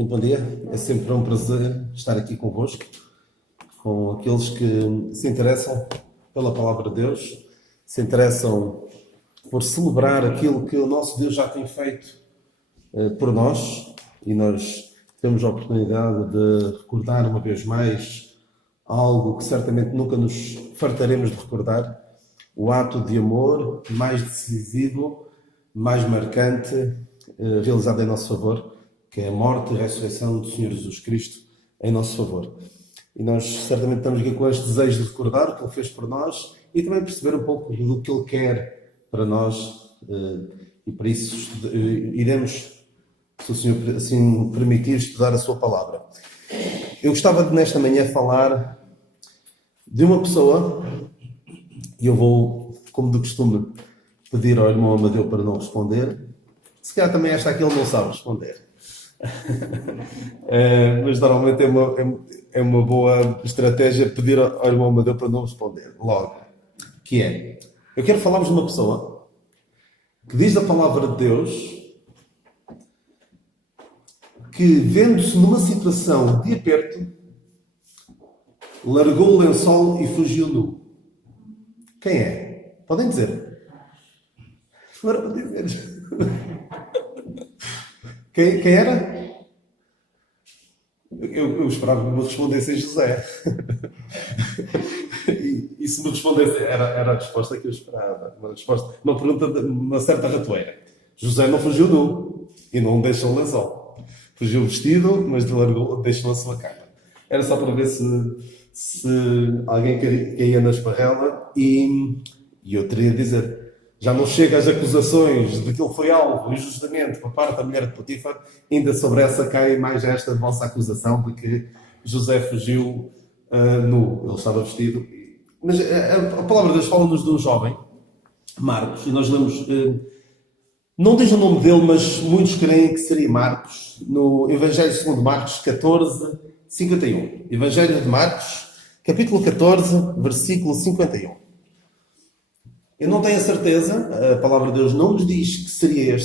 Muito bom dia, é sempre um prazer estar aqui convosco, com aqueles que se interessam pela palavra de Deus, se interessam por celebrar aquilo que o nosso Deus já tem feito por nós, e nós temos a oportunidade de recordar uma vez mais algo que certamente nunca nos fartaremos de recordar, o ato de amor mais decisivo, mais marcante, realizado em nosso favor, que é a morte e a ressurreição do Senhor Jesus Cristo em nosso favor. E nós certamente estamos aqui com este desejo de recordar o que Ele fez por nós e também perceber um pouco do que Ele quer para nós, e para isso iremos, se o Senhor assim permitir, estudar a sua palavra. Eu gostava de nesta manhã falar de uma pessoa, e eu vou, como de costume, pedir ao irmão Amadeu para não responder. Se calhar também esta aqui ele não sabe responder. Mas normalmente é uma boa estratégia pedir ao irmão Amadeu para não responder logo. Que é, eu quero falar-vos de uma pessoa que diz da palavra de Deus que, vendo-se numa situação de aperto, largou o lençol e fugiu nu. Quem é? Podem dizer. Agora podem dizer. Quem era? Eu esperava que me respondessem José. E se me respondesse, era a resposta que eu esperava. Uma pergunta, uma certa ratoeira. José não fugiu nu e não deixou o lençol. Fugiu vestido, mas deixou a sua capa. Era só para ver se alguém caía na esparrela e eu teria de dizer... Já não chega às acusações de que ele foi alvo, injustamente, por parte da mulher de Potifar, ainda sobre essa cai mais esta vossa acusação de que José fugiu nu. Ele estava vestido. Mas a palavra de Deus fala-nos de um jovem, Marcos, e nós lemos, não diz o nome dele, mas muitos creem que seria Marcos, no Evangelho segundo Marcos 14, 51. Evangelho de Marcos, capítulo 14, versículo 51. Eu não tenho a certeza, a palavra de Deus não nos diz que seria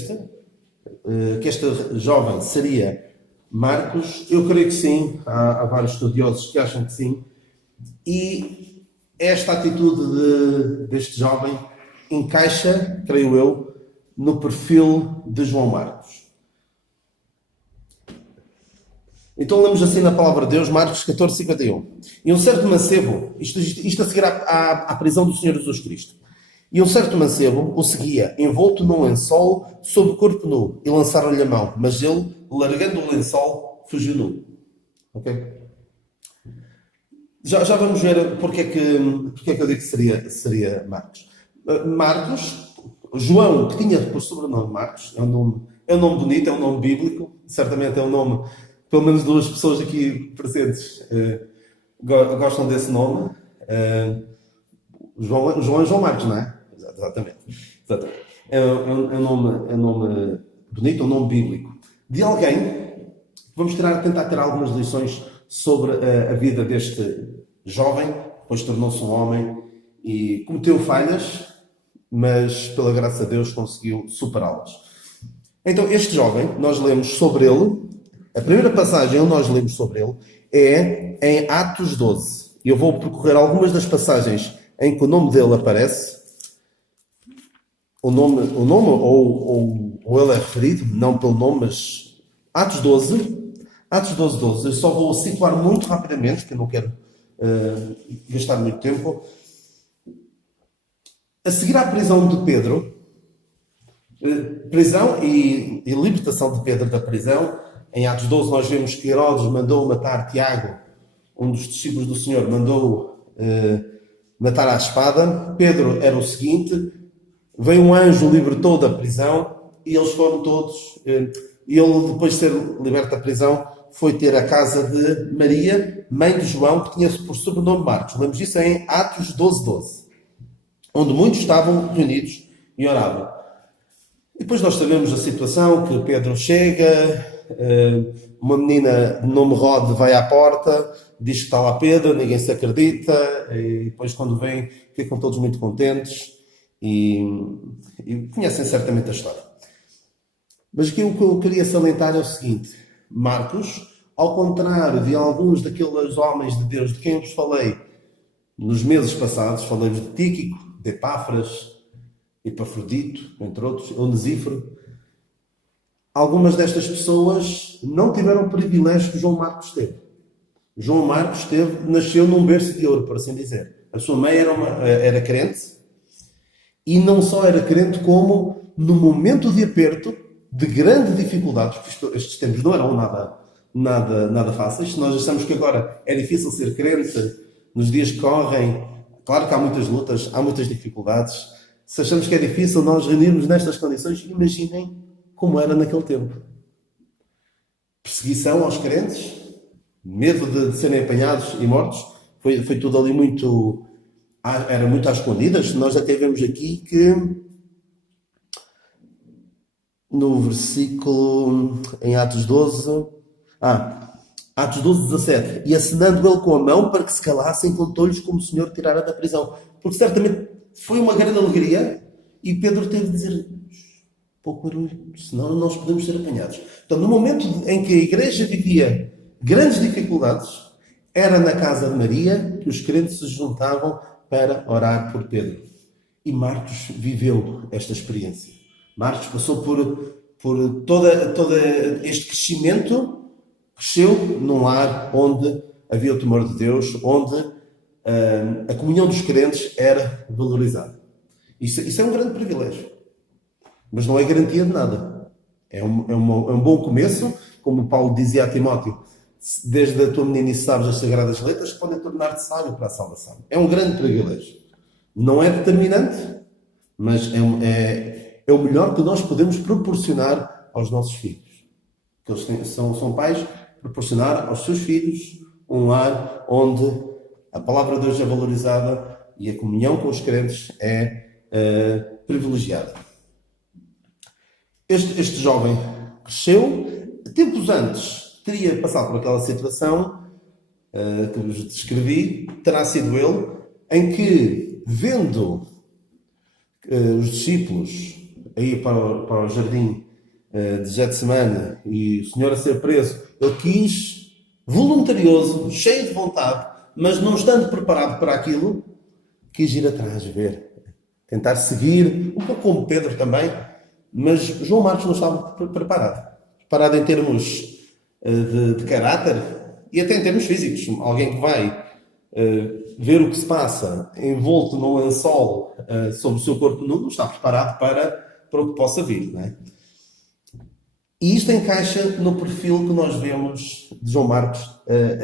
que este jovem seria Marcos. Eu creio que sim, há vários estudiosos que acham que sim. E esta atitude deste jovem encaixa, creio eu, no perfil de João Marcos. Então lemos assim na palavra de Deus, Marcos 14, 51. E um certo mancebo, isto a seguir à prisão do Senhor Jesus Cristo. E um certo mancebo o seguia, envolto num lençol, sob o corpo nu, e lançaram-lhe a mão. Mas ele, largando o lençol, fugiu nu. Ok? Já vamos ver porque é que eu digo que seria Marcos. Marcos, João, que tinha por sobrenome Marcos, é um nome bonito, é um nome bíblico, certamente é um nome, pelo menos duas pessoas aqui presentes gostam desse nome. João é João Marcos, não é? Exatamente. É um nome bonito, um nome bíblico. De alguém, vamos tentar ter algumas lições sobre a vida deste jovem, depois tornou-se um homem e cometeu falhas, mas pela graça de Deus conseguiu superá-las. Então, este jovem, nós lemos sobre ele, a primeira passagem onde nós lemos sobre ele é em Atos 12. Eu vou percorrer algumas das passagens em que o nome dele aparece. O nome ou ele é referido, não pelo nome, mas Atos 12. Atos 12, 12. Eu só vou situar muito rapidamente, porque eu não quero gastar muito tempo. A seguir à prisão de Pedro, prisão e libertação de Pedro da prisão, em Atos 12 nós vemos que Herodes mandou matar Tiago, um dos discípulos do Senhor, mandou matar à espada. Pedro era o seguinte: veio um anjo, libertou da prisão e eles foram todos. E ele, depois de ser liberto da prisão, foi ter a casa de Maria, mãe de João, que tinha por sobrenome Marcos. Lemos isso em Atos 12, 12, onde muitos estavam reunidos e oravam. E depois nós sabemos a situação, que Pedro chega, uma menina de nome Rode vai à porta, diz que está lá Pedro, ninguém se acredita, e depois quando vem ficam todos muito contentes e conhecem certamente a história. Mas aqui o que eu queria salientar é o seguinte: Marcos, ao contrário de alguns daqueles homens de Deus de quem vos falei nos meses passados, falei-vos de Tíquico, de Epáfras, Epafrodito, entre outros, Onesíforo, algumas destas pessoas não tiveram o privilégio que João Marcos teve. João Marcos nasceu num berço de ouro, por assim dizer. A sua mãe era crente, e não só era crente, como no momento de aperto, de grande dificuldade, porque estes tempos não eram nada fáceis. Se nós achamos que agora é difícil ser crente, nos dias que correm, claro que há muitas lutas, há muitas dificuldades. Se achamos que é difícil nós reunirmos nestas condições, imaginem como era naquele tempo. Perseguição aos crentes, medo de serem apanhados e mortos, foi tudo ali muito... Era muito às escondidas. Nós até vemos aqui que no versículo em Atos 12, Atos 12, 17, e acenando ele com a mão para que se calassem, contou-lhes como o Senhor tirara da prisão. Porque certamente foi uma grande alegria e Pedro teve de dizer pouco barulho, senão nós podemos ser apanhados. Então, no momento em que a igreja vivia grandes dificuldades, era na casa de Maria que os crentes se juntavam para orar por Pedro. E Marcos viveu esta experiência. Marcos passou por todo este crescimento, cresceu num lar onde havia o temor de Deus, onde a comunhão dos crentes era valorizada. Isso é um grande privilégio, mas não é garantia de nada. É um bom começo, como Paulo dizia a Timóteo: desde a tua meninice sabes as sagradas letras que podem tornar-te sábio para a salvação. É um grande privilégio. Não é determinante, mas é o melhor que nós podemos proporcionar aos nossos filhos. Que eles são pais, proporcionar aos seus filhos um lar onde a palavra de Deus é valorizada e a comunhão com os crentes é privilegiada. Este jovem cresceu. Tempos antes teria passado por aquela situação que vos descrevi. Terá sido ele em que, vendo os discípulos aí para o jardim de Getsemane e o Senhor a ser preso, ele quis, voluntarioso, cheio de vontade, mas não estando preparado para aquilo, quis ir atrás, ver, tentar seguir, um pouco como Pedro também, mas João Marcos não estava preparado em termos de caráter e até em termos físicos. Alguém que vai ver o que se passa envolto num lençol sobre o seu corpo nu não está preparado para o que possa vir, não é? E isto encaixa no perfil que nós vemos de João Marcos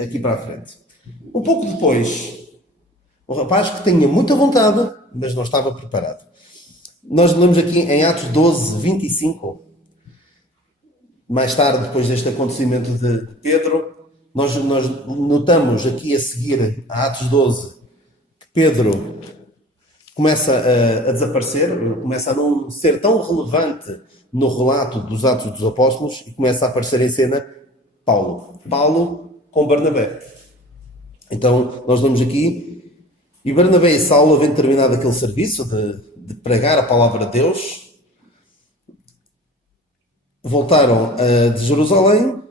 aqui para a frente. Um pouco depois, o rapaz que tinha muita vontade, mas não estava preparado. Nós lemos aqui em Atos 12, 25, mais tarde, depois deste acontecimento de Pedro, nós notamos aqui a seguir, a Atos 12, que Pedro começa a desaparecer, começa a não ser tão relevante no relato dos Atos dos Apóstolos e começa a aparecer em cena Paulo com Barnabé. Então, nós lemos aqui, e Barnabé e Saulo, havendo terminado aquele serviço de pregar a palavra de Deus, voltaram de Jerusalém,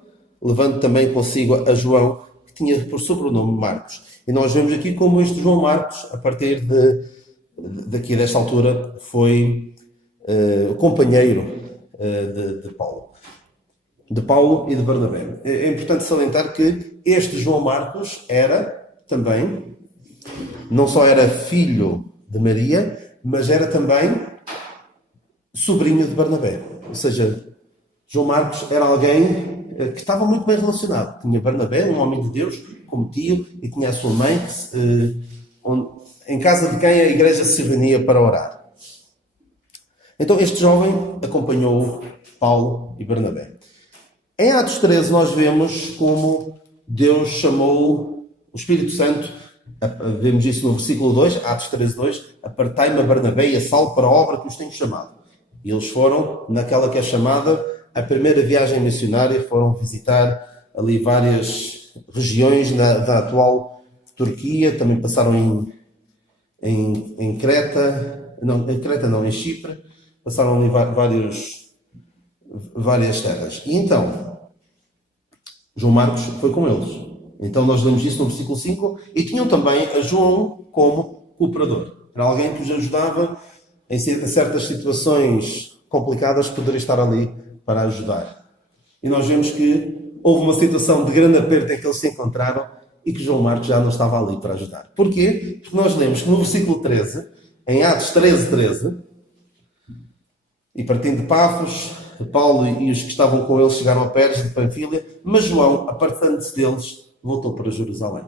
levando também consigo a João, que tinha por sobrenome Marcos. E nós vemos aqui como este João Marcos, a partir daqui desta altura, foi o companheiro de Paulo e de Barnabé. É importante salientar que este João Marcos era também, não só era filho de Maria, mas era também sobrinho de Barnabé. Ou seja, João Marcos era alguém que estava muito bem relacionado. Tinha Barnabé, um homem de Deus, como tio, e tinha a sua mãe, em casa de quem a igreja se reunia para orar. Então este jovem acompanhou Paulo e Barnabé. Em Atos 13 nós vemos como Deus chamou o Espírito Santo, vemos isso no versículo 2, Atos 13, 2, apartai-me a Barnabé e a Saulo para a obra que os tenho chamado. E eles foram naquela que é chamada a primeira viagem missionária, foram visitar ali várias regiões da atual Turquia, também passaram em Creta, em Chipre, passaram ali várias terras. E então, João Marcos foi com eles. Então nós lemos isso no versículo 5, e tinham também a João como cooperador. Era alguém que os ajudava em certas situações complicadas, poderia estar ali para ajudar. E nós vemos que houve uma situação de grande aperto em que eles se encontraram e que João Marcos já não estava ali para ajudar. Porquê? Porque nós lemos que no versículo 13, em Atos 13, e partindo de Pafos, Paulo e os que estavam com eles chegaram a Pérez de Panfilha, mas João, apartando-se deles, voltou para Jerusalém.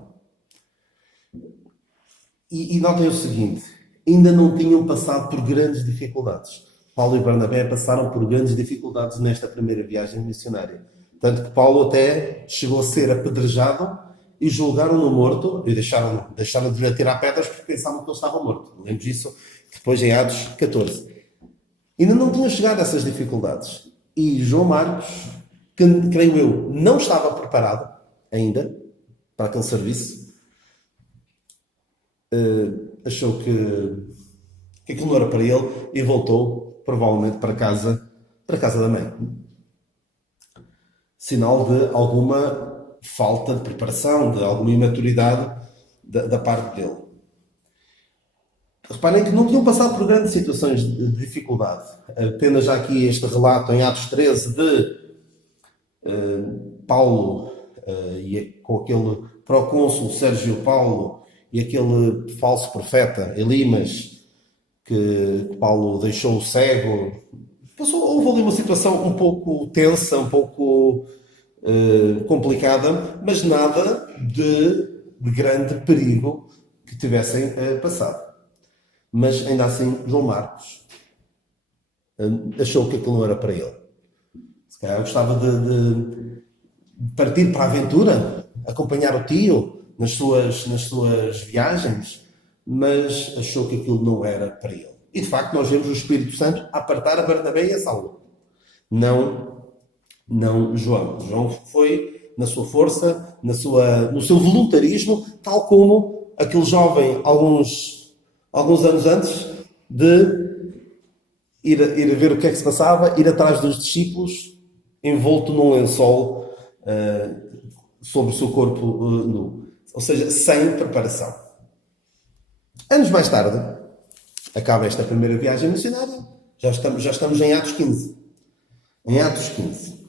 E notem o seguinte, ainda não tinham passado por grandes dificuldades. Paulo e Barnabé passaram por grandes dificuldades nesta primeira viagem missionária. Tanto que Paulo até chegou a ser apedrejado e julgaram-no morto, e deixaram de lhe atirar pedras porque pensavam que ele estava morto. Lemos isso depois em Atos 14. Ainda não tinham chegado a essas dificuldades. E João Marcos, que creio eu, não estava preparado ainda para aquele serviço, achou que aquilo não era para ele e voltou, provavelmente, para casa da mãe. Sinal de alguma falta de preparação, de alguma imaturidade da parte dele. Reparem que não tinham passado por grandes situações de dificuldade. Apenas já aqui este relato em Atos 13 de Paulo com aquele procônsul Sérgio Paulo e aquele falso profeta Elimas que Paulo deixou cego. Houve ali uma situação um pouco tensa, um pouco complicada, mas nada de grande perigo que tivessem passado. Mas ainda assim, João Marcos achou que aquilo não era para ele. Se calhar gostava de partir para a aventura, acompanhar o tio nas suas viagens, mas achou que aquilo não era para ele. E de facto nós vemos o Espírito Santo apartar a Barnabé e a Saulo. Não João. João foi na sua força, no seu voluntarismo, tal como aquele jovem, alguns anos antes de ir a ver o que é que se passava, ir atrás dos discípulos, envolto num lençol sobre o seu corpo nu. Ou seja, sem preparação. Anos mais tarde, acaba esta primeira viagem missionária, já estamos em Atos 15. Em Atos 15.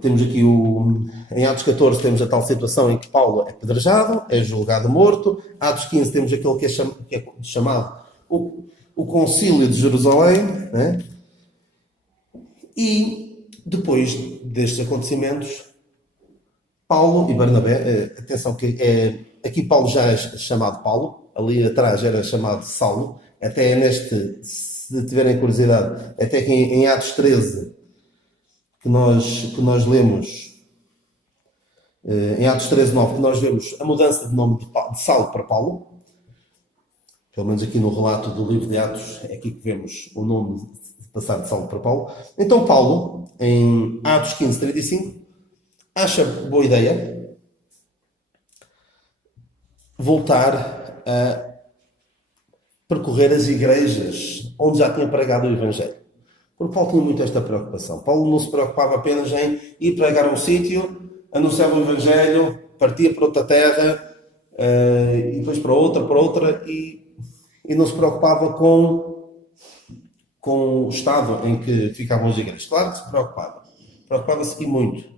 Temos aqui em Atos 14 temos a tal situação em que Paulo é apedrejado, é julgado morto. Atos 15 temos aquele que é chamado o Concílio de Jerusalém, né? E depois destes acontecimentos, Paulo e Barnabé, atenção que aqui Paulo já é chamado Paulo, ali atrás era chamado Saulo, até se tiverem curiosidade, até que em Atos 13 que nós lemos em Atos 13:9, que nós vemos a mudança de nome de Saulo para Paulo. Pelo menos aqui no relato do livro de Atos é aqui que vemos o nome passar de Saulo para Paulo. Então Paulo, em Atos 15:35, acha boa ideia voltar a percorrer as igrejas onde já tinha pregado o Evangelho. Porque Paulo tinha muito esta preocupação. Paulo não se preocupava apenas em ir pregar a um sítio, anunciava o Evangelho, partia para outra terra, e depois para outra, e não se preocupava com o estado em que ficavam as igrejas. Claro que se preocupava. Preocupava-se e muito.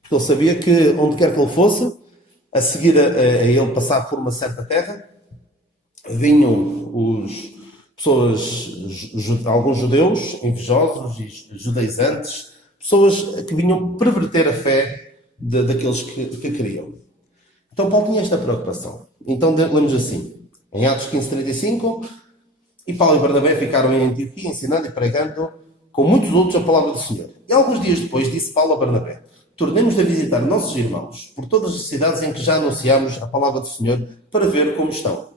Porque ele sabia que onde quer que ele fosse, a seguir a ele passar por uma certa terra, vinham alguns judeus invejosos e judaizantes, pessoas que vinham perverter a fé daqueles que queriam. Então Paulo tinha esta preocupação. Então lemos assim, em Atos 15:35, e Paulo e Barnabé ficaram em Antioquia ensinando e pregando com muitos outros a palavra do Senhor. E alguns dias depois disse Paulo a Barnabé: tornemos a visitar nossos irmãos por todas as cidades em que já anunciamos a palavra do Senhor para ver como estão.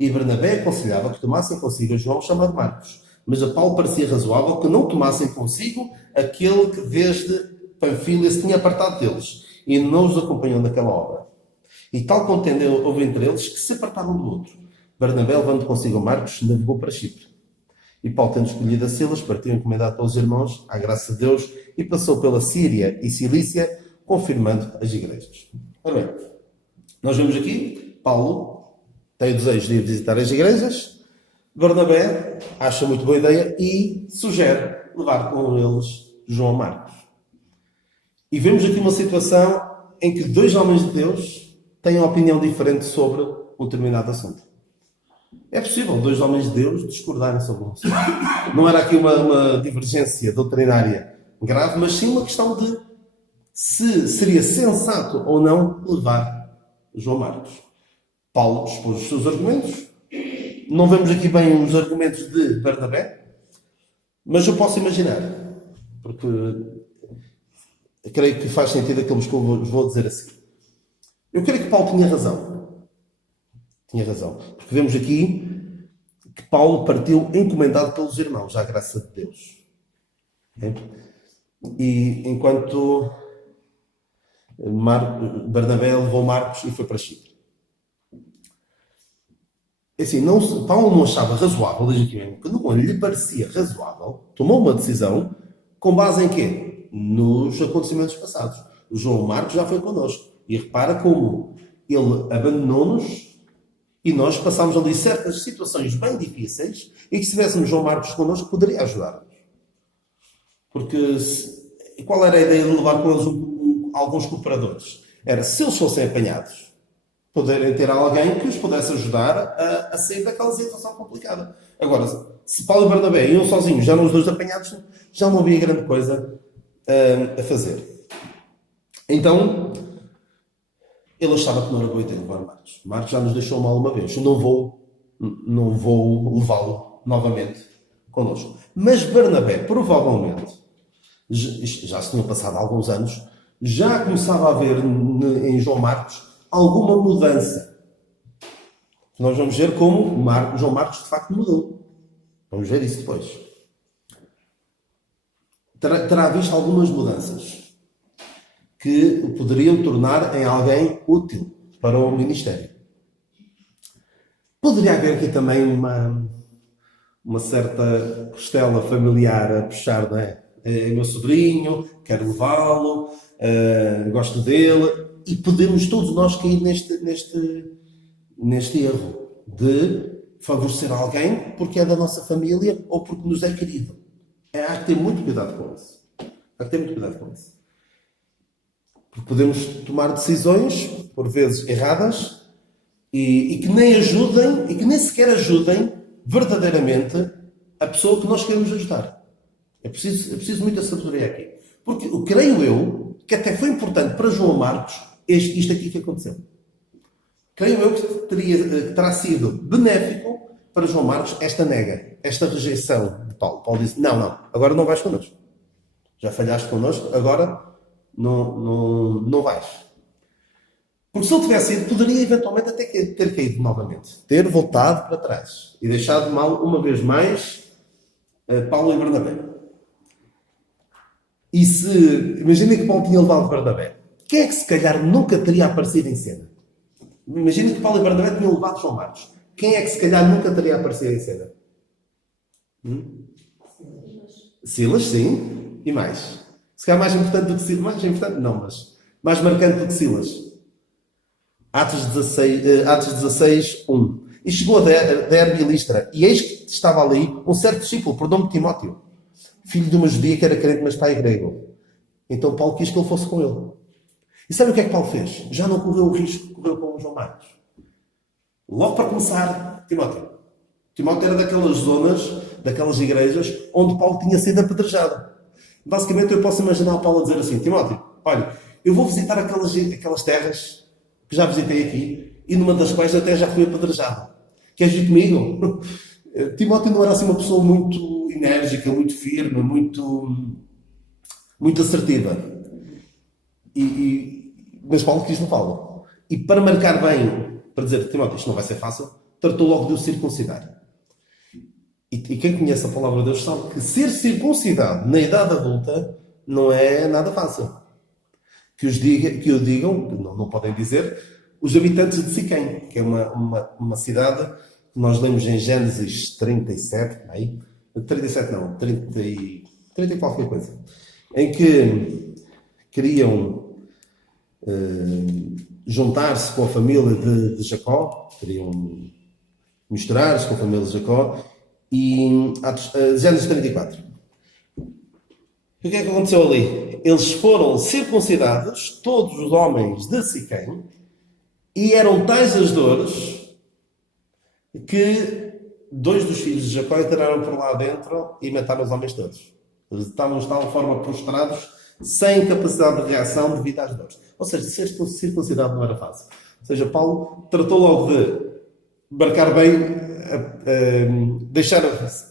E Barnabé aconselhava que tomassem consigo a João chamado Marcos, mas a Paulo parecia razoável que não tomassem consigo aquele que desde Panfilha se tinha apartado deles e não os acompanhou naquela obra. E tal contenda houve entre eles que se apartaram do outro. Barnabé, levando consigo Marcos, navegou para Chipre. E Paulo, tendo escolhido a Silas, partiu encomendado pelos irmãos, à graça de Deus, e passou pela Síria e Cilícia, confirmando as igrejas. Ora bem, nós vemos aqui, Paulo tem o desejo de ir visitar as igrejas, Barnabé acha muito boa ideia e sugere levar com eles João Marcos. E vemos aqui uma situação em que dois homens de Deus têm uma opinião diferente sobre um determinado assunto. É possível dois homens de Deus discordarem sobre um assunto. Não era aqui uma divergência doutrinária grave, mas sim uma questão de se seria sensato ou não levar João Marcos. Paulo expôs os seus argumentos. Não vemos aqui bem os argumentos de Barnabé, mas eu posso imaginar, porque creio que faz sentido aquilo que eu vou dizer assim. Eu creio que Paulo tinha razão. Tinha razão. Porque vemos aqui que Paulo partiu encomendado pelos irmãos, à graça de Deus. E enquanto Barnabé levou Marcos e foi para Chipre. Assim, Paulo não achava razoável, diz aqui mesmo, que não lhe parecia razoável, tomou uma decisão com base em quê? Nos acontecimentos passados. O João Marcos já foi connosco. E repara como ele abandonou-nos e nós passámos ali certas situações bem difíceis e que se tivéssemos João Marcos connosco poderia ajudar-nos. Porque qual era a ideia de levar com eles alguns cooperadores? Era, se eles fossem apanhados, poderem ter alguém que os pudesse ajudar a sair daquela situação complicada. Agora, se Paulo e Barnabé iam sozinhos, já eram os dois apanhados, já não havia grande coisa a fazer. Então, ele achava que não era boa ideia levar Marcos. Marcos já nos deixou mal uma vez. Não vou levá-lo novamente connosco. Mas Barnabé, provavelmente, já se tinham passado alguns anos, já começava a haver em João Marcos alguma mudança. Nós vamos ver como João Marcos de facto mudou. Vamos ver isso depois. Terá visto algumas mudanças que o poderiam tornar em alguém útil para o ministério. Poderia haver aqui também uma certa costela familiar a puxar, não é? É meu sobrinho, quero levá-lo, gosto dele, e podemos todos nós cair neste erro de favorecer alguém porque é da nossa família ou porque nos é querido. Há que ter muito cuidado com isso. Há que ter muito cuidado com isso. Porque podemos tomar decisões, por vezes erradas, e que nem ajudem, e que nem sequer ajudem verdadeiramente a pessoa que nós queremos ajudar. É preciso muita sabedoria aqui. Porque creio eu que até foi importante para João Marcos isto aqui que aconteceu. Creio eu que terá sido benéfico para João Marcos esta nega, esta rejeição de Paulo. Paulo disse, não, agora não vais connosco. Já falhaste connosco, agora não vais. Porque se ele tivesse ido, poderia eventualmente até ter caído novamente. Ter voltado para trás. E deixado mal, uma vez mais, Paulo e Barnabé. E imaginem que Paulo tinha levado Barnabé. Quem é que se calhar nunca teria aparecido em cena? Imaginem que Paulo e Barnabé tinham levado João Marcos. Quem é que se calhar nunca teria aparecido em cena? Silas, sim. E mais? Se calhar mais importante do que Silas. Mais importante? Não, mas mais marcante do que Silas. Atos 16, 1. E chegou a Derbe e Listra. E eis que estava ali um certo discípulo, por nome de Timóteo, filho de uma judia que era crente, mas pai grego. Então Paulo quis que ele fosse com ele. E sabe o que é que Paulo fez? Já não correu o risco que correu com o João Marcos. Logo para começar, Timóteo. Timóteo era daquelas zonas, daquelas igrejas, onde Paulo tinha sido apedrejado. Basicamente eu posso imaginar o Paulo a dizer assim, Timóteo, olha, eu vou visitar aquelas terras que já visitei aqui, e numa das quais até já fui apedrejado. Queres ir comigo? Timóteo não era assim uma pessoa muito enérgica, muito firme, muito assertiva. Mas Paulo quis levá-lo. E para marcar bem, para dizer, Timóteo, isto não vai ser fácil, tratou logo de o circuncidar. E quem conhece a palavra de Deus sabe que ser circuncidado na idade adulta não é nada fácil. Que o digam, não podem dizer, os habitantes de Siquém, que é uma cidade que nós lemos em Gênesis 37, aí, 37 não, 30 e qualquer coisa, em que queriam juntar-se com a família de Jacó, queriam misturar-se com a família de Jacó, e Gênesis 34. E o que é que aconteceu ali? Eles foram circuncidados, todos os homens de Siquém, e eram tais as dores que 2 dos filhos de Jacó entraram por lá dentro e mataram os homens todos. Eles estavam de tal forma prostrados, sem capacidade de reação devido às dores. Ou seja, ser circuncidado não era fácil. Ou seja, Paulo tratou logo de marcar bem, deixar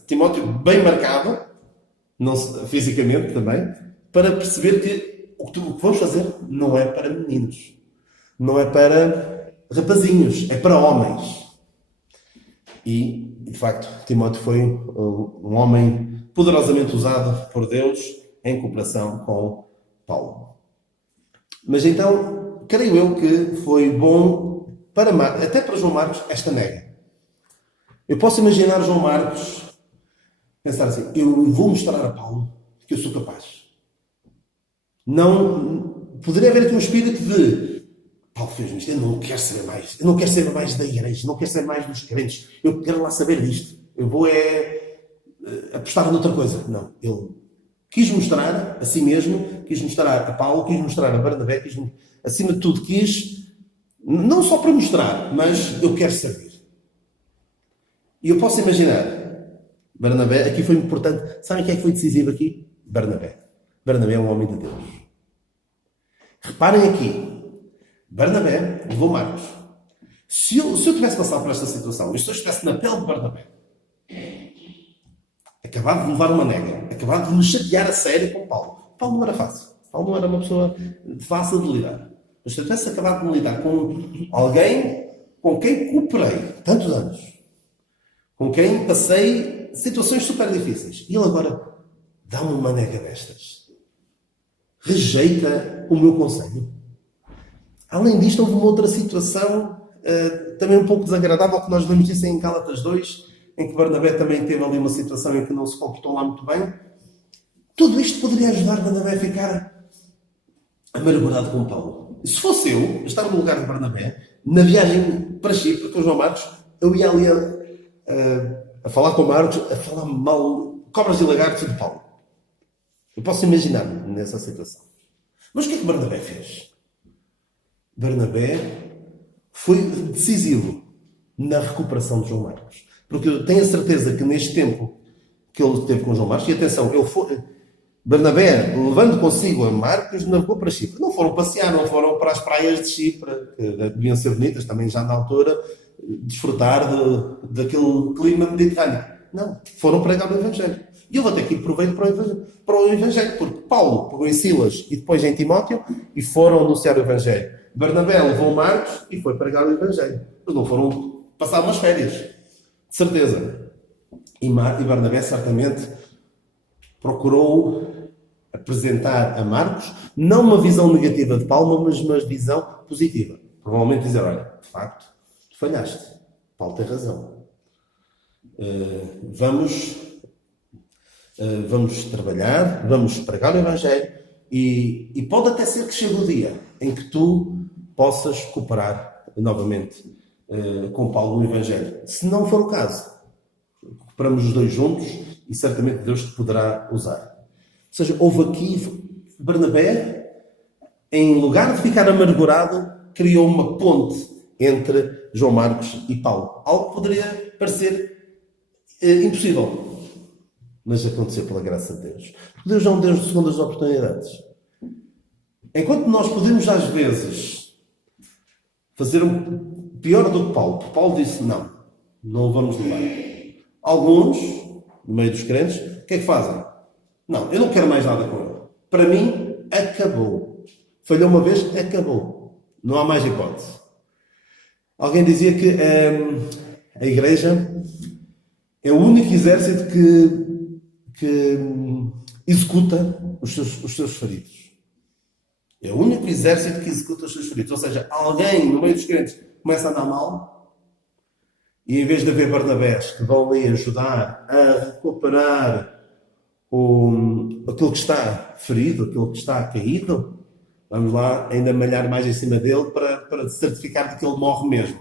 Timóteo bem marcado, não fisicamente também, para perceber que o que vamos fazer não é para meninos, não é para rapazinhos, é para homens. E, de facto, Timóteo foi um homem poderosamente usado por Deus em cooperação com Paulo. Mas então, creio eu que foi bom, até para João Marcos, esta nega. Eu posso imaginar João Marcos pensar assim: eu vou mostrar a Paulo que eu sou capaz. Não, poderia haver aqui um espírito de Paulo fez-me isto, eu não quero saber mais. Eu não quero saber mais da igreja, não quero saber mais dos crentes. Eu quero lá saber disto. Eu vou apostar noutra coisa. Não, ele quis mostrar a si mesmo, quis mostrar a Paulo, quis mostrar a Barnabé, acima de tudo quis, não só para mostrar, mas eu quero servir. E eu posso imaginar, Barnabé, aqui foi importante. Sabem quem é que foi decisivo aqui? Barnabé. Barnabé é um homem de Deus. Reparem aqui, Barnabé levou Marcos. Se eu tivesse passado por esta situação, e se eu estivesse na pele de Barnabé, acabado de levar uma nega, acabado de me chatear a sério com Paulo. Paulo não era fácil. Paulo não era uma pessoa fácil de lidar. Mas se eu tivesse acabado de me lidar com alguém com quem cooperei tantos anos, com quem passei situações super difíceis, e ele agora dá-me uma nega destas, rejeita o meu conselho. Além disto, houve uma outra situação também um pouco desagradável, que nós vemos disso em Gálatas 2, em que Barnabé também teve ali uma situação em que não se comportou lá muito bem. Tudo isto poderia ajudar Barnabé a ficar amargurado com Paulo. Se fosse eu estar no lugar de Barnabé, na viagem para Chipre com o João Marcos, eu ia ali a falar com Marcos, a falar mal, cobras e lagartos de Paulo. Eu posso imaginar-me nessa situação. Mas o que é que Barnabé fez? Barnabé foi decisivo na recuperação de João Marcos. Porque eu tenho a certeza que neste tempo que ele teve com João Marcos, e atenção, Barnabé, levando consigo a Marcos, navegou para Chipre. Não foram passear, não foram para as praias de Chipre, que deviam ser bonitas também já na altura, desfrutar daquele clima mediterrâneo. Não, foram pregar o Evangelho. E eu vou ter que ir proveito para o Evangelho, porque Paulo pegou em Silas e depois em Timóteo e foram anunciar o Evangelho. Barnabé levou Marcos e foi pregar o Evangelho. Eles não foram passar umas férias, de certeza. E Barnabé certamente procurou apresentar a Marcos não uma visão negativa de Paulo, mas uma visão positiva. Provavelmente dizer: olha, de facto, tu falhaste. Paulo tem razão. Vamos trabalhar, vamos pregar o Evangelho e pode até ser que chegue o dia em que tu possas cooperar novamente com Paulo no Evangelho. Se não for o caso, cooperamos os dois juntos e certamente Deus te poderá usar. Ou seja, houve aqui Barnabé, em lugar de ficar amargurado, criou uma ponte entre João Marcos e Paulo. Algo que poderia parecer impossível, mas aconteceu pela graça de Deus. Deus é um Deus de segundas oportunidades. Enquanto nós podemos às vezes fazer pior do que Paulo, porque Paulo disse: não vamos levar. Alguns, no meio dos crentes, o que é que fazem? Não, eu não quero mais nada com ele. Para mim, acabou. Falhou uma vez, acabou. Não há mais hipótese. Alguém dizia que a igreja é o único exército que executa os seus feridos. É o único exército que executa os seus feridos. Ou seja, alguém no meio dos crentes começa a andar mal E em vez de haver Barnabés que vão ali ajudar a recuperar aquilo que está ferido, aquilo que está caído, vamos lá ainda malhar mais em cima dele para certificar de que ele morre mesmo.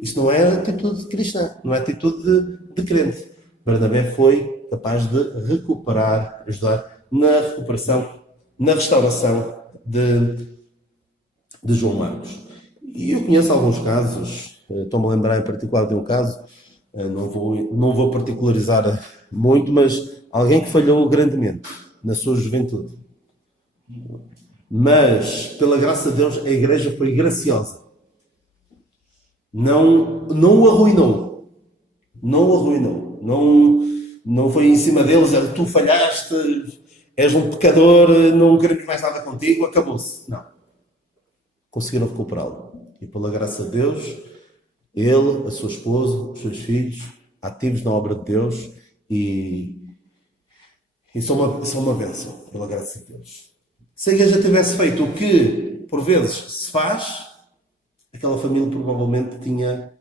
Isto não é atitude cristã, não é atitude de crente. Barnabé foi capaz de recuperar, ajudar na recuperação, na restauração de João Marcos. E eu conheço alguns casos, estou-me a lembrar em particular de um caso, não vou particularizar muito, mas alguém que falhou grandemente na sua juventude. Mas, pela graça de Deus, a igreja foi graciosa. Não o arruinou. Não o arruinou. Não foi em cima deles, tu falhaste, és um pecador, não queremos mais nada contigo, acabou-se. Não. Conseguiram recuperá-lo. E pela graça de Deus, ele, a sua esposa, os seus filhos, ativos na obra de Deus e são uma bênção, pela graça de Deus. Se a igreja tivesse feito o que, por vezes, se faz, aquela família provavelmente tinha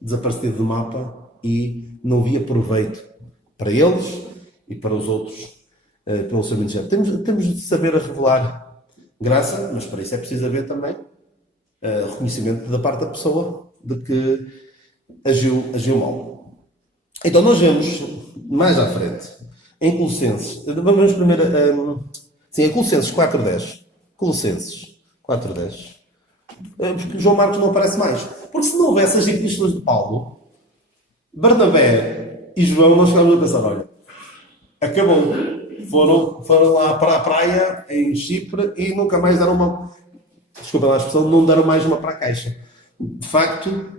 desaparecido do mapa e não via proveito para eles e para os outros pelo seu ministério. Temos de saber revelar graça, mas para isso é preciso haver também reconhecimento da parte da pessoa de que agiu mal. Então nós vemos mais à frente, em Colossenses, vamos primeiro, em Colossenses 4.10, Colossenses 4.10, porque João Marcos não aparece mais. Porque se não houvesse as epístolas de Paulo, Barnabé e João, nós ficámos a pensar, olha, acabou. Foram lá para a praia em Chipre e nunca mais deram desculpa lá a expressão, não deram mais uma para a caixa. De facto,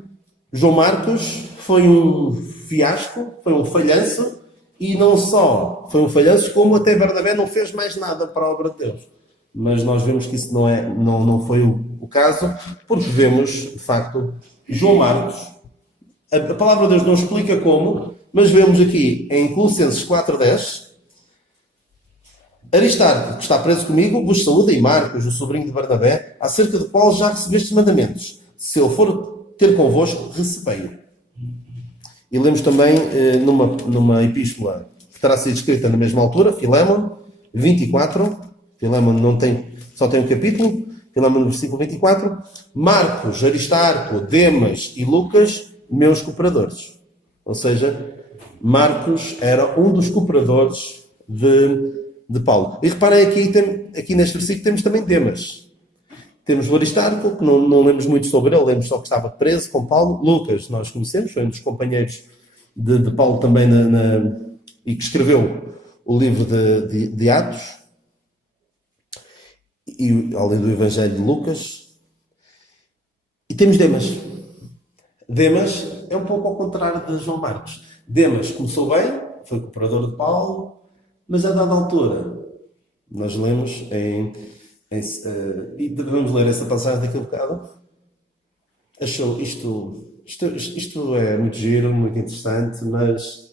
João Marcos foi um fiasco, foi um falhanço, e não só foi um falhanço, como até Barnabé não fez mais nada para a obra de Deus. Mas nós vemos que isso não foi o caso, porque vemos, de facto, João Marcos. A palavra de Deus não explica como, mas vemos aqui em Colossenses 4.10, Aristarco, que está preso comigo, vos saúda, e Marcos, o sobrinho de Barnabé, acerca do qual já recebestes mandamentos. Se ele for ter convosco, recebei-o. E lemos também numa epístola que terá sido escrita na mesma altura, Filémon 24. Filémon só tem um capítulo. Filémon, versículo 24. Marcos, Aristarco, Demas e Lucas, meus cooperadores. Ou seja, Marcos era um dos cooperadores de Paulo. E reparem aqui neste versículo temos também Demas. Temos o Aristarco, que não lemos muito sobre ele, lemos só que estava preso com Paulo. Lucas, nós conhecemos, foi um dos companheiros de Paulo também e que escreveu o livro de Atos, e além do Evangelho de Lucas. E temos Demas. Demas é um pouco ao contrário de João Marcos. Demas começou bem, foi cooperador de Paulo, mas a dada altura, nós lemos e devemos ler essa passagem daqui a bocado. Achou isto é muito giro, muito interessante, mas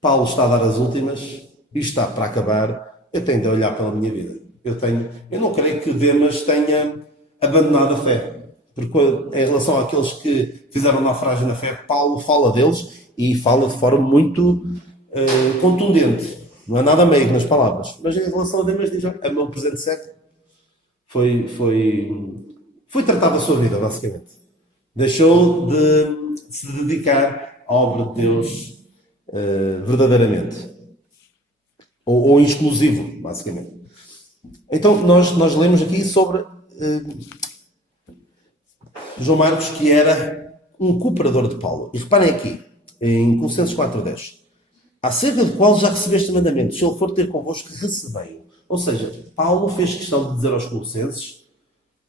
Paulo está a dar as últimas, isto está para acabar, eu tenho de olhar pela minha vida. Eu não creio que Demas tenha abandonado a fé, porque em relação àqueles que fizeram naufrágio na fé, Paulo fala deles e fala de forma muito contundente. Não é nada meio nas palavras. Mas em relação a Demas, diz: a meu presente século foi tratado a sua vida, basicamente. Deixou de se dedicar à obra de Deus verdadeiramente. Ou exclusivo, basicamente. Então, nós lemos aqui sobre João Marcos, que era um cooperador de Paulo. E reparem aqui, em Colossenses 4.10. Acerca do qual já recebeste mandamento, se ele for ter convosco, recebei-o. Ou seja, Paulo fez questão de dizer aos Colossenses,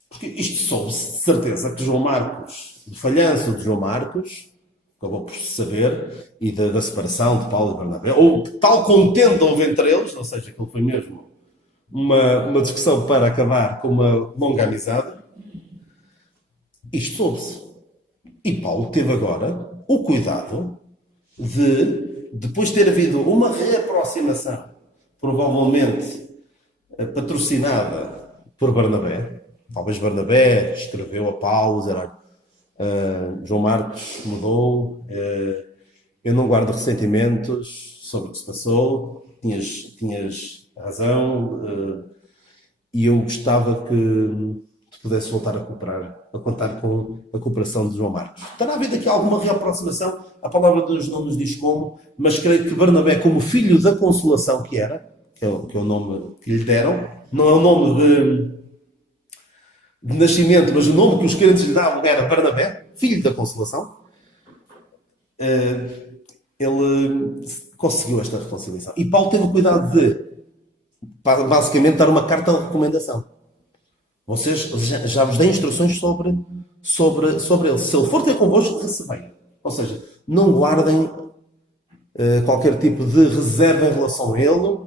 porque isto soube-se de certeza que João Marcos, de falhanço de João Marcos, acabou por saber, e da separação de Paulo e Barnabé, ou de tal contenda houve entre eles, ou seja, aquilo foi mesmo uma discussão para acabar com uma longa amizade. Isto soube-se. E Paulo teve agora o cuidado de, depois de ter havido uma reaproximação, provavelmente patrocinada por Barnabé, talvez Barnabé escreveu a Paulo, dizer: olha, João Marcos mudou, eu não guardo ressentimentos sobre o que se passou, tinhas razão, e eu gostava que tu pudesses voltar a contar com a cooperação de João Marcos. Terá havido aqui alguma reaproximação? A palavra de Deus não nos diz como, mas creio que Barnabé, como filho da consolação que era, que é o nome que lhe deram, não é o nome de nascimento, mas o nome que os crentes lhe davam era Barnabé, filho da consolação, ele conseguiu esta reconciliação. E Paulo teve o cuidado de, basicamente, dar uma carta de recomendação. Vocês já vos dei instruções sobre ele. Se ele for ter convosco, recebei. Ou seja, não guardem qualquer tipo de reserva em relação a ele.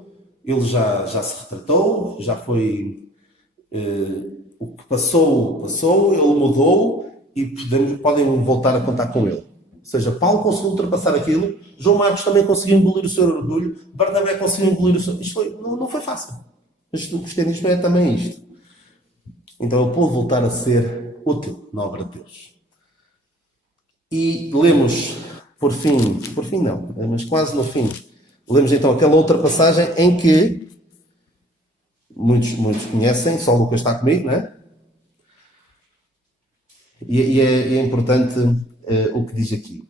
Ele já se retratou, já foi... o que passou, ele mudou e podem voltar a contar com ele. Ou seja, Paulo conseguiu ultrapassar aquilo, João Marcos também conseguiu engolir o seu orgulho, Barnabé conseguiu engolir o seu... Não foi fácil. Mas o cristianismo é também isto. Então ele pôde voltar a ser útil na obra de Deus. E lemos, por fim não, mas quase no fim, lemos então aquela outra passagem em que muitos conhecem, só Lucas está comigo, não é? E é importante o que diz aqui.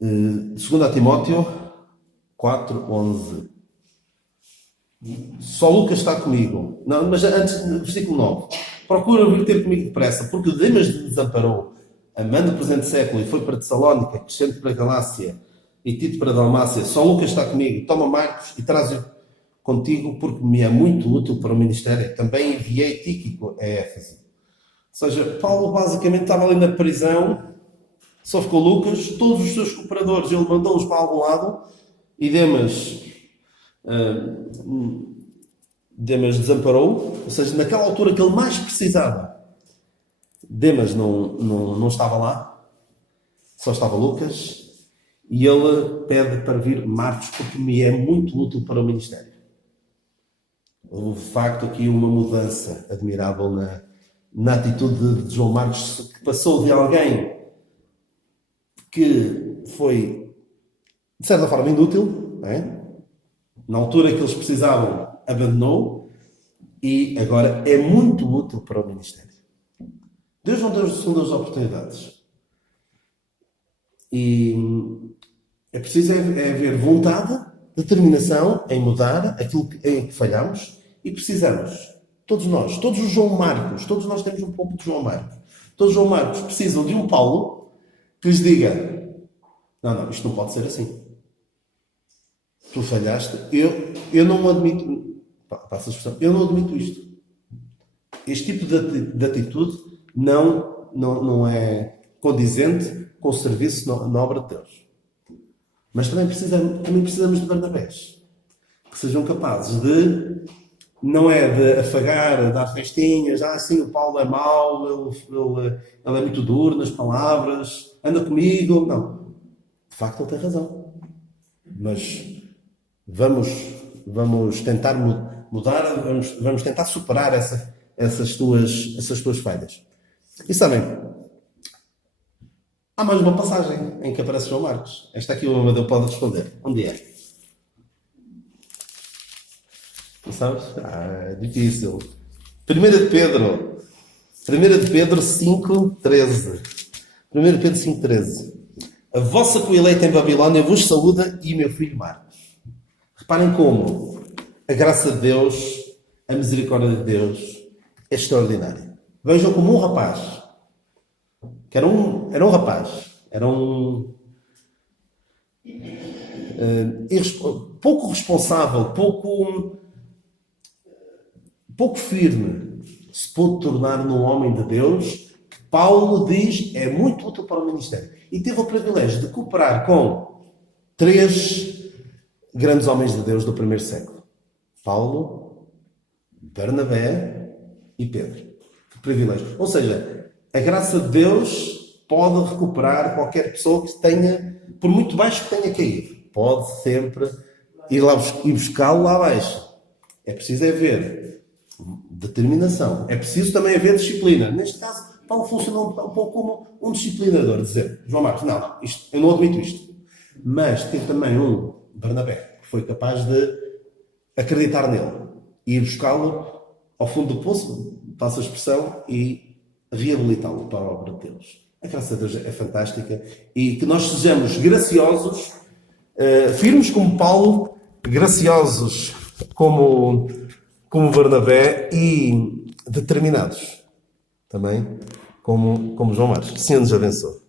2 Timóteo 4:11. Só Lucas está comigo. Não, mas antes, versículo 9. Procura vir ter comigo depressa, porque Demas me desamparou, amando o presente século, e foi para Tessalónica, Crescente para Galácia, e Tito para Dalmácia. Só Lucas está comigo. Toma Marcos e traz-o contigo, porque me é muito útil para o ministério. Também enviei Tíquico a Éfeso. Ou seja, Paulo basicamente estava ali na prisão, só ficou Lucas, todos os seus cooperadores, ele mandou-os para algum lado, e Demas desamparou, ou seja, naquela altura que ele mais precisava, Demas não estava lá, só estava Lucas, e ele pede para vir Marcos, porque me é muito útil para o ministério. Houve de facto aqui uma mudança admirável na atitude de João Marcos, que passou de alguém que foi, de certa forma, inútil, não é? Na altura que eles precisavam, abandonou, e agora é muito útil para o ministério. Deus não deu segundas oportunidades. E é preciso haver vontade, determinação em mudar aquilo em que falhamos, e precisamos, todos nós, todos os João Marcos, todos nós temos um pouco de João Marcos. Todos os João Marcos precisam de um Paulo que lhes diga: não, isto não pode ser assim. Tu falhaste, eu não admito, passa a expressão, eu não admito isto. Este tipo de atitude não é condizente com o serviço na obra de Deus. Mas também precisamos de Barnabés, que sejam capazes de, não é de afagar, dar festinhas, sim, o Paulo é mau, ele é muito duro nas palavras, anda comigo. Não, de facto ele tem razão. Mas vamos tentar mudar, vamos tentar superar essas tuas falhas. E sabem, há mais uma passagem em que aparece João Marcos. Esta aqui o Amadeu pode responder. Onde é? Não sabes? É difícil. 1 de Pedro 5:13. 1 Pedro 5:13. A vossa coeleita em Babilónia vos saúda, e meu filho Marcos. Reparem como a graça de Deus, a misericórdia de Deus é extraordinária. Vejam como um rapaz, que era um rapaz, era pouco responsável, pouco firme, se pôde tornar num homem de Deus, que Paulo diz é muito útil para o ministério. E teve o privilégio de cooperar com 3 grandes homens de Deus do primeiro século: Paulo, Barnabé e Pedro. Que privilégio. Ou seja, a graça de Deus pode recuperar qualquer pessoa que tenha, por muito baixo que tenha caído. Pode sempre ir buscá-lo lá abaixo. É preciso ver determinação. É preciso também haver disciplina. Neste caso, Paulo funciona um pouco como um disciplinador, dizer, João Marcos, não, eu não admito isto. Mas tem também um Bernabé, que foi capaz de acreditar nele e ir buscá-lo ao fundo do poço, passa a expressão, e reabilitá-lo para a obra de Deus. A graça de Deus é fantástica e que nós sejamos graciosos, firmes como Paulo, graciosos como Bernabé e determinados também como João Marcos. Senhor nos abençoe.